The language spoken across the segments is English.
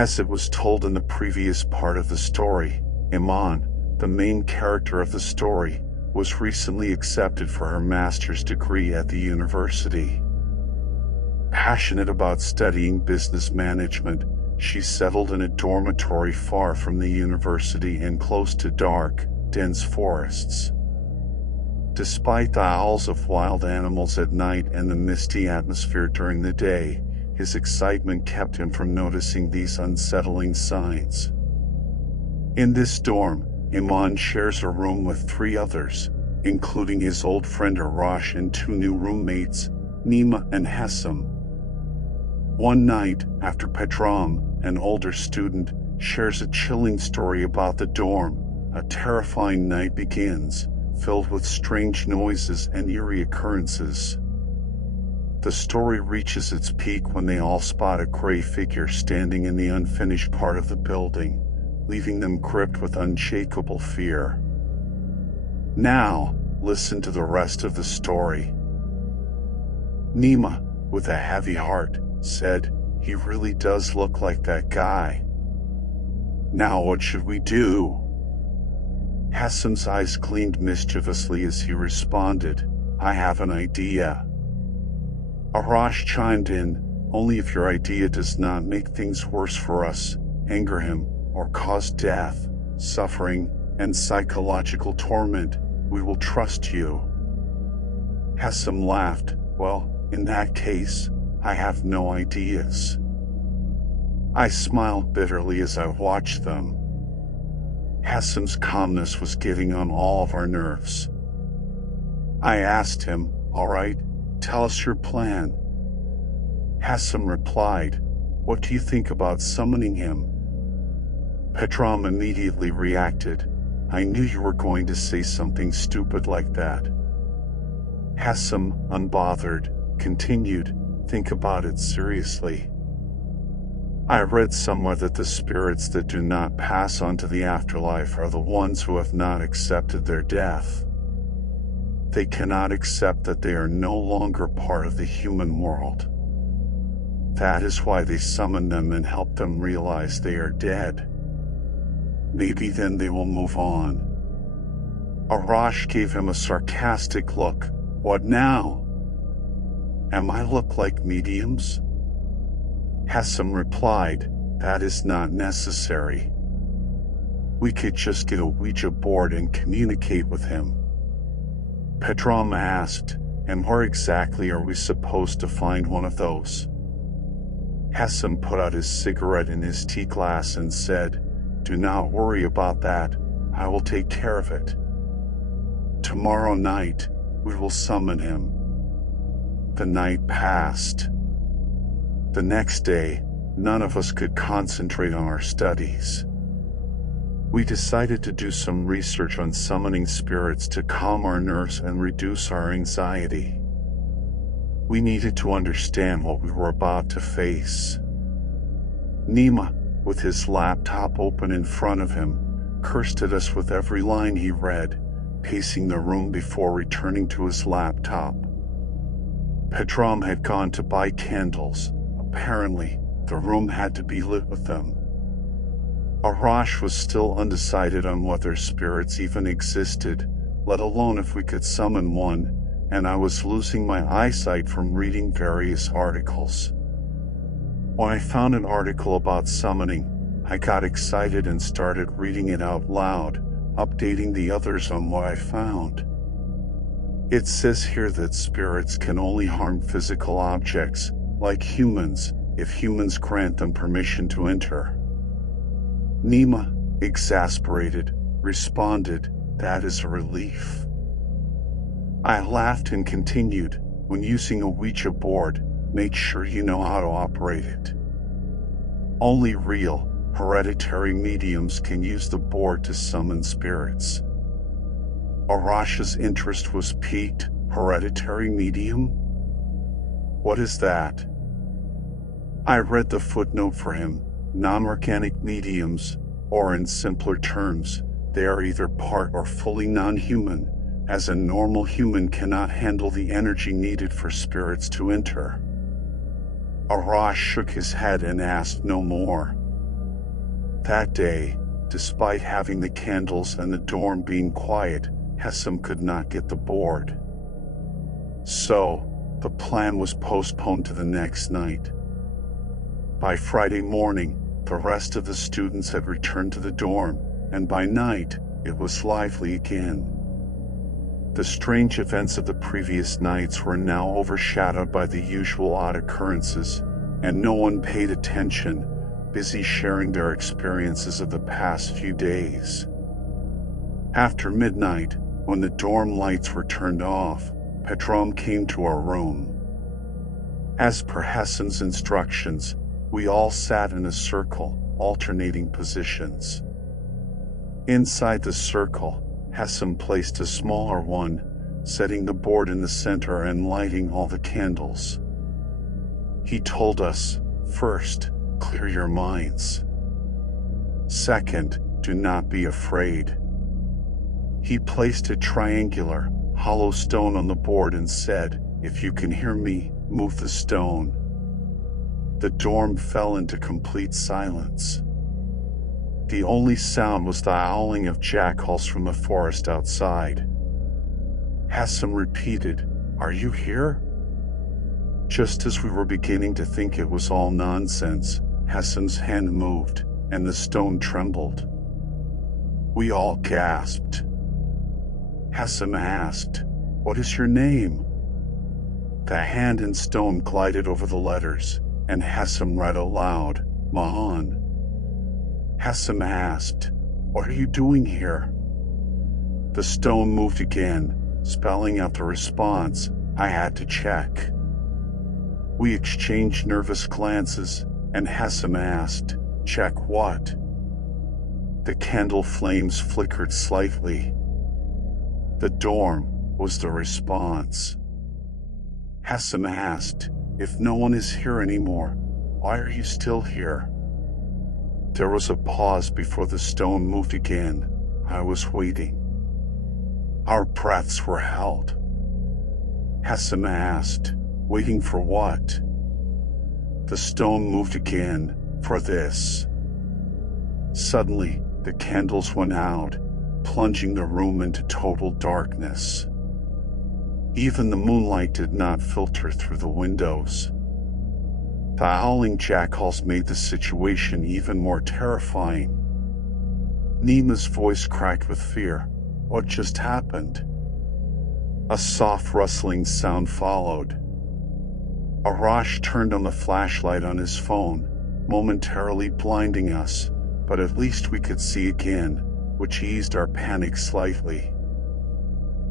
As it was told in the previous part of the story, Iman, the main character of the story, was recently accepted for her master's degree at the university. Passionate about studying business management, she settled in a dormitory far from the university and close to dark, dense forests. Despite the howls of wild animals at night and the misty atmosphere during the day, his excitement kept him from noticing these unsettling signs. In this dorm, Iman shares a room with 3 others, including his old friend Arash and 2 new roommates, Nima and Hessam. One night, after Petram, an older student, shares a chilling story about the dorm, a terrifying night begins, filled with strange noises and eerie occurrences. The story reaches its peak when they all spot a gray figure standing in the unfinished part of the building, leaving them gripped with unshakable fear. Now, listen to the rest of the story. Nima, with a heavy heart, said, "He really does look like that guy. Now what should we do?" Hassan's eyes gleamed mischievously as he responded, "I have an idea." Arash chimed in, "Only if your idea does not make things worse for us, anger him, or cause death, suffering, and psychological torment, we will trust you." Hassam laughed, "Well, in that case, I have no ideas." I smiled bitterly as I watched them. Hassam's calmness was getting on all of our nerves. I asked him, "All right, tell us your plan." Hassam replied, "What do you think about summoning him?" Petram immediately reacted, "I knew you were going to say something stupid like that." Hassam, unbothered, continued, "Think about it seriously. I read somewhere that the spirits that do not pass on to the afterlife are the ones who have not accepted their death. They cannot accept that they are no longer part of the human world. That is why they summon them and help them realize they are dead. Maybe then they will move on." Arash gave him a sarcastic look. "What now? Am I look like mediums?" Hassam replied, "That is not necessary. We could just get a Ouija board and communicate with him." Petram asked, "And where exactly are we supposed to find one of those?" Hassam put out his cigarette in his tea glass and said, "Do not worry about that, I will take care of it. Tomorrow night, we will summon him." The night passed. The next day, none of us could concentrate on our studies. We decided to do some research on summoning spirits to calm our nerves and reduce our anxiety. We needed to understand what we were about to face. Nima, with his laptop open in front of him, cursed at us with every line he read, pacing the room before returning to his laptop. Petram had gone to buy candles. Apparently, the room had to be lit with them. Arash was still undecided on whether spirits even existed, let alone if we could summon one, and I was losing my eyesight from reading various articles. When I found an article about summoning, I got excited and started reading it out loud, updating the others on what I found. It says here that spirits can only harm physical objects, like humans, if humans grant them permission to enter. Nima, exasperated, responded, "That is a relief." I laughed and continued, "When using a Ouija board, make sure you know how to operate it. Only real, hereditary mediums can use the board to summon spirits." Arash's interest was piqued. Hereditary medium? What is that? I read the footnote for him. Non-organic mediums, or in simpler terms, they are either part or fully non-human, as a normal human cannot handle the energy needed for spirits to enter. Arash shook his head and asked no more. That day, despite having the candles and the dorm being quiet, Hessam could not get the board. So, the plan was postponed to the next night. By Friday morning, the rest of the students had returned to the dorm, and by night, it was lively again. The strange events of the previous nights were now overshadowed by the usual odd occurrences, and no one paid attention, busy sharing their experiences of the past few days. After midnight, when the dorm lights were turned off, Petrom came to our room. As per Hessam's instructions, we all sat in a circle, alternating positions. Inside the circle, Hessam placed a smaller one, setting the board in the center and lighting all the candles. He told us, first, clear your minds. Second, do not be afraid. He placed a triangular, hollow stone on the board and said, if you can hear me, move the stone. The dorm fell into complete silence. The only sound was the howling of jackals from the forest outside. Hessam repeated, "Are you here?" Just as we were beginning to think it was all nonsense, Hessam's hand moved, and the stone trembled. We all gasped. Hessam asked, "What is your name?" The hand and stone glided over the letters, and Hessam read aloud, "Mahan." Hessam asked, "What are you doing here?" The stone moved again, spelling out the response, "I had to check." We exchanged nervous glances, and Hessam asked, "Check what?" The candle flames flickered slightly. "The dorm," was the response. Hessam asked, "If no one is here anymore, why are you still here?" There was a pause before the stone moved again. I was waiting. Our breaths were held. Hessam asked, "Waiting for what?" The stone moved again, "For this." Suddenly, the candles went out, plunging the room into total darkness. Even the moonlight did not filter through the windows. The howling jackals made the situation even more terrifying. Nima's voice cracked with fear. What just happened? A soft rustling sound followed. Arash turned on the flashlight on his phone, momentarily blinding us, but at least we could see again, which eased our panic slightly.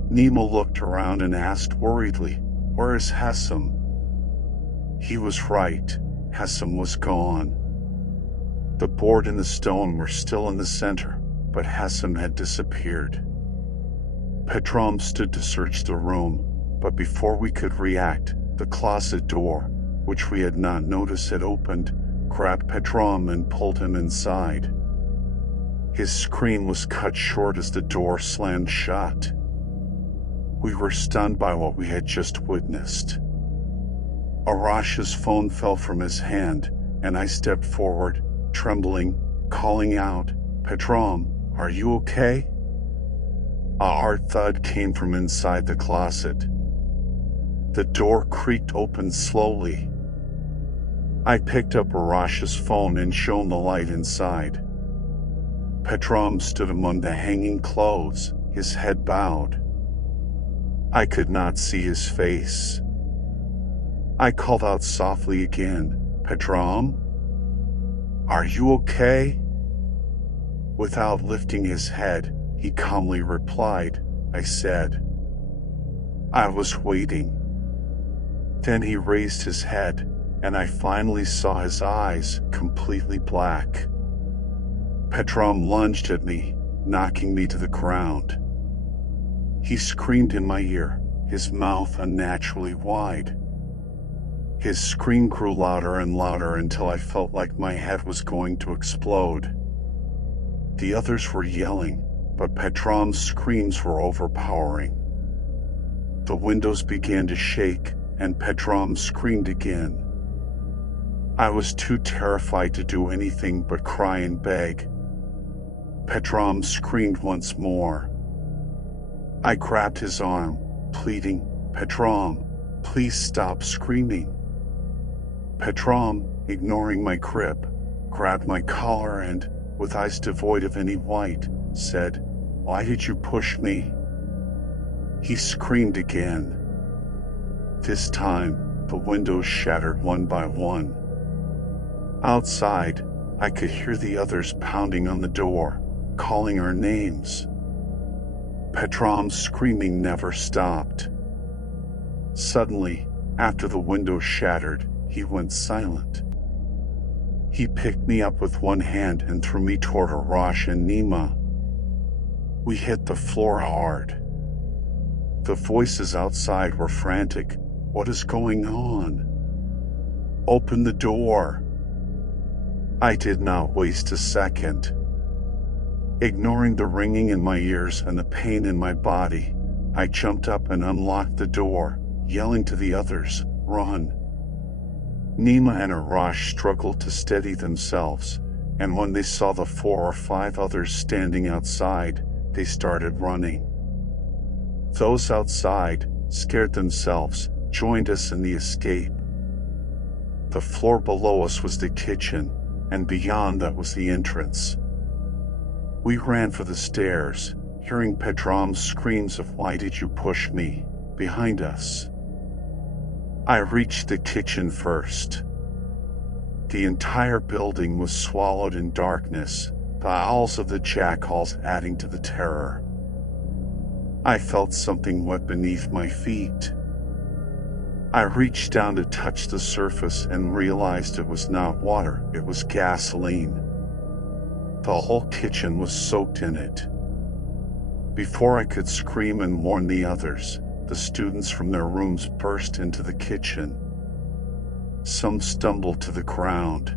Nima looked around and asked worriedly, "Where is Hessam?" He was right. Hessam was gone. The board and the stone were still in the center, but Hessam had disappeared. Petrom stood to search the room, but before we could react, the closet door, which we had not noticed had opened, grabbed Petrom and pulled him inside. His scream was cut short as the door slammed shut. We were stunned by what we had just witnessed. Arash's phone fell from his hand, and I stepped forward, trembling, calling out, "Petrom, are you okay?" A hard thud came from inside the closet. The door creaked open slowly. I picked up Arash's phone and shone the light inside. Petrom stood among the hanging clothes, his head bowed. I could not see his face. I called out softly again, "Petrom? Are you okay?" Without lifting his head, he calmly replied, "I said. I was waiting." Then he raised his head, and I finally saw his eyes, completely black. Petrom lunged at me, knocking me to the ground. He screamed in my ear, his mouth unnaturally wide. His scream grew louder and louder until I felt like my head was going to explode. The others were yelling, but Petrom's screams were overpowering. The windows began to shake, and Petrom screamed again. I was too terrified to do anything but cry and beg. Petrom screamed once more. I grabbed his arm, pleading, "Petrom, please stop screaming." Petrom, ignoring my grip, grabbed my collar and, with eyes devoid of any white, said, "Why did you push me?" He screamed again. This time, the windows shattered one by one. Outside, I could hear the others pounding on the door, calling our names. Petrom's screaming never stopped. Suddenly, after the window shattered, he went silent. He picked me up with one hand and threw me toward Arash and Nima. We hit the floor hard. The voices outside were frantic. "What is going on? Open the door." I did not waste a second. Ignoring the ringing in my ears and the pain in my body, I jumped up and unlocked the door, yelling to the others, "Run!" Nima and Arash struggled to steady themselves, and when they saw the 4 or 5 others standing outside, they started running. Those outside, scared themselves, joined us in the escape. The floor below us was the kitchen, and beyond that was the entrance. We ran for the stairs, hearing Petrom's screams of "Why did you push me?" behind us. I reached the kitchen first. The entire building was swallowed in darkness, the howls of the jackals adding to the terror. I felt something wet beneath my feet. I reached down to touch the surface and realized it was not water, it was gasoline. The whole kitchen was soaked in it. Before I could scream and warn the others, the students from their rooms burst into the kitchen. Some stumbled to the ground.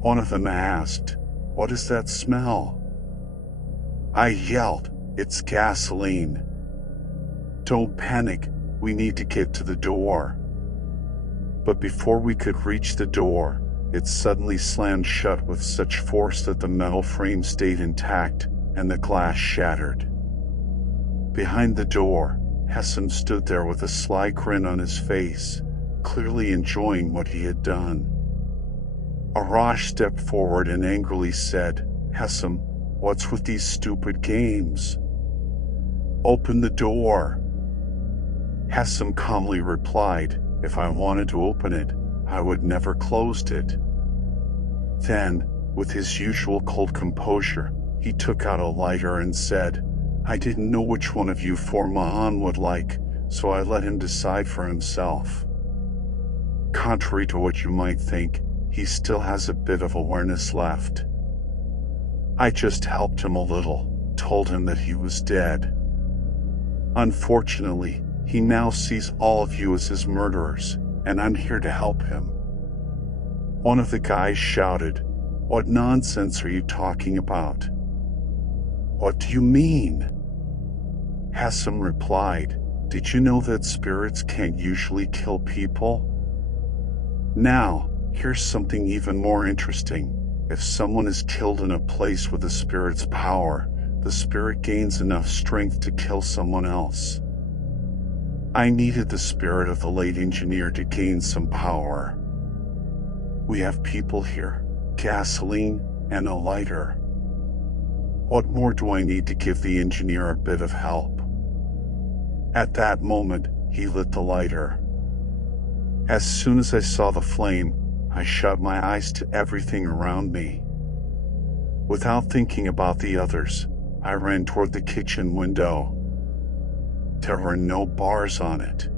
One of them asked, "What is that smell?" I yelled, "It's gasoline. Don't panic, we need to get to the door." But before we could reach the door, it suddenly slammed shut with such force that the metal frame stayed intact and the glass shattered. Behind the door, Hessam stood there with a sly grin on his face, clearly enjoying what he had done. Arash stepped forward and angrily said, "Hessam, what's with these stupid games? Open the door." Hessam calmly replied, "If I wanted to open it, I would never closed it." Then, with his usual cold composure, he took out a lighter and said, "I didn't know which one of you 4 Mahan would like, so I let him decide for himself." Contrary to what you might think, he still has a bit of awareness left. I just helped him a little, told him that he was dead. Unfortunately, he now sees all of you as his murderers, and I'm here to help him. One of the guys shouted, "What nonsense are you talking about?" "What do you mean?" Hessam replied, "Did you know that spirits can't usually kill people? Now, here's something even more interesting. If someone is killed in a place with the spirit's power, the spirit gains enough strength to kill someone else. I needed the spirit of the late engineer to gain some power. We have people here, gasoline, and a lighter. What more do I need to give the engineer a bit of help?" At that moment, he lit the lighter. As soon as I saw the flame, I shut my eyes to everything around me. Without thinking about the others, I ran toward the kitchen window. There were no bars on it.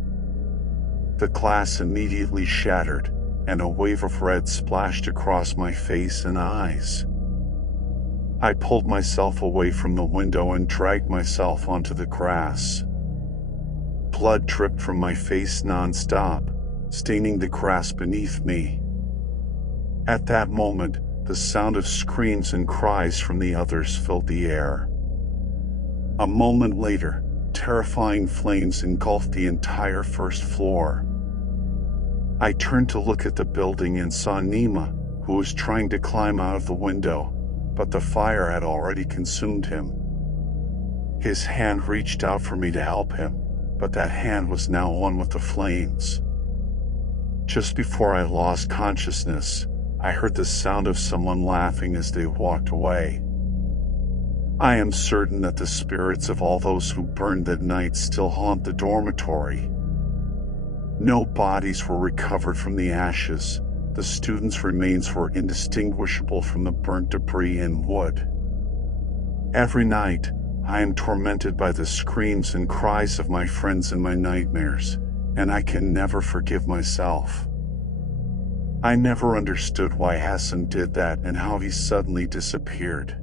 The glass immediately shattered, and a wave of red splashed across my face and eyes. I pulled myself away from the window and dragged myself onto the grass. Blood dripped from my face non-stop, staining the grass beneath me. At that moment, the sound of screams and cries from the others filled the air. A moment later, terrifying flames engulfed the entire first floor. I turned to look at the building and saw Nima, who was trying to climb out of the window, but the fire had already consumed him. His hand reached out for me to help him, but that hand was now one with the flames. Just before I lost consciousness, I heard the sound of someone laughing as they walked away. I am certain that the spirits of all those who burned that night still haunt the dormitory. No bodies were recovered from the ashes. The students' remains were indistinguishable from the burnt debris and wood. Every night, I am tormented by the screams and cries of my friends in my nightmares, and I can never forgive myself. I never understood why Hassan did that and how he suddenly disappeared.